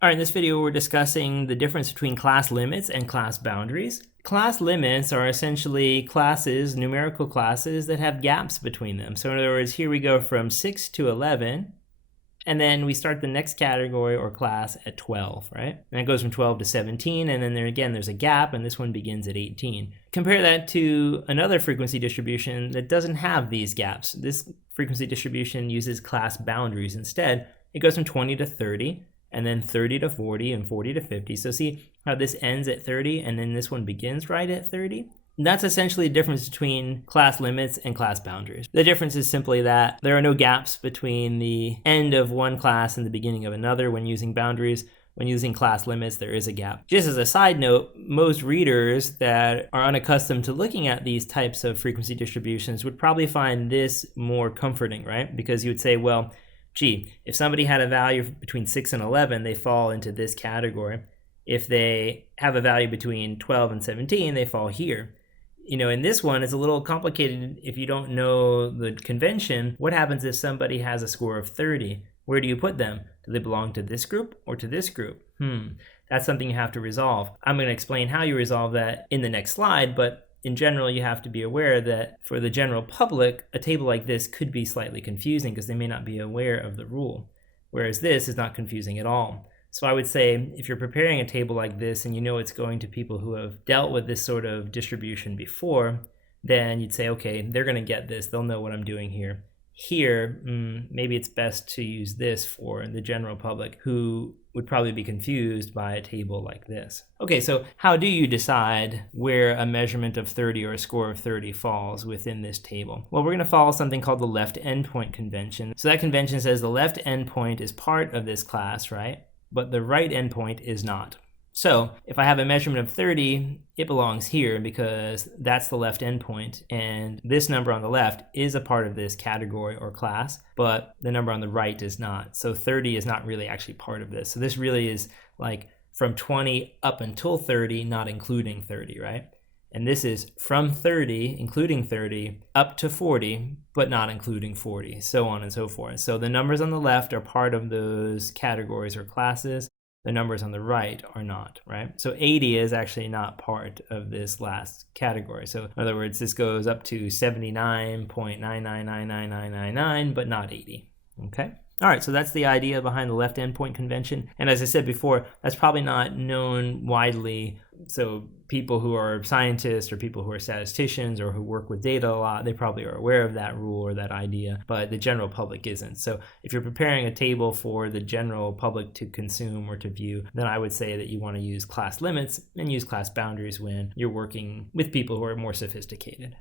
All right, in this video, we're discussing the difference between class limits and class boundaries. Class limits are essentially classes, numerical classes, that have gaps between them. So in other words, here we go from 6 to 11, and then we start the next category or class at 12, right? And it goes from 12 to 17, and then there's a gap, and this one begins at 18. Compare that to another frequency distribution that doesn't have these gaps. This frequency distribution uses class boundaries instead. It goes from 20 to 30, and then 30 to 40 and 40 to 50. So see how this ends at 30 and then this one begins right at 30? That's essentially the difference between class limits and class boundaries. The difference is simply that there are no gaps between the end of one class and the beginning of another when using boundaries. When using class limits, there is a gap. Just as a side note, most readers that are unaccustomed to looking at these types of frequency distributions would probably find this more comforting, right? Because you would say, well, gee, if somebody had a value between 6 and 11, they fall into this category. If they have a value between 12 and 17, they fall here. In this one, it's a little complicated if you don't know the convention. What happens if somebody has a score of 30? Where do you put them? Do they belong to this group or to this group? That's something you have to resolve. I'm going to explain how you resolve that in the next slide, but in general, you have to be aware that for the general public, a table like this could be slightly confusing because they may not be aware of the rule, whereas this is not confusing at all. So I would say if you're preparing a table like this and you know it's going to people who have dealt with this sort of distribution before, then you'd say, okay, they're going to get this. They'll know what I'm doing here. Here, maybe it's best to use this for the general public who would probably be confused by a table like this. Okay, so how do you decide where a measurement of 30 or a score of 30 falls within this table? Well, we're going to follow something called the Left-EndPoint-Convention. So that convention says the left endpoint is part of this class, right? But the right endpoint is not. So if I have a measurement of 30, it belongs here because that's the left endpoint, and this number on the left is a part of this category or class, but the number on the right is not. So 30 is not really actually part of this. So this really is like from 20 up until 30, not including 30, right? And this is from 30, including 30, up to 40, but not including 40, so on and so forth. So the numbers on the left are part of those categories or classes. The numbers on the right are not, right? So 80 is actually not part of this last category. So in other words, this goes up to 79.9999999, but not 80, okay? All right, so that's the idea behind the Left-EndPoint Convention. And as I said before, that's probably not known widely. So people who are scientists or people who are statisticians or who work with data a lot, they probably are aware of that rule or that idea, but the general public isn't. So if you're preparing a table for the general public to consume or to view, then I would say that you want to use class limits and use class boundaries when you're working with people who are more sophisticated.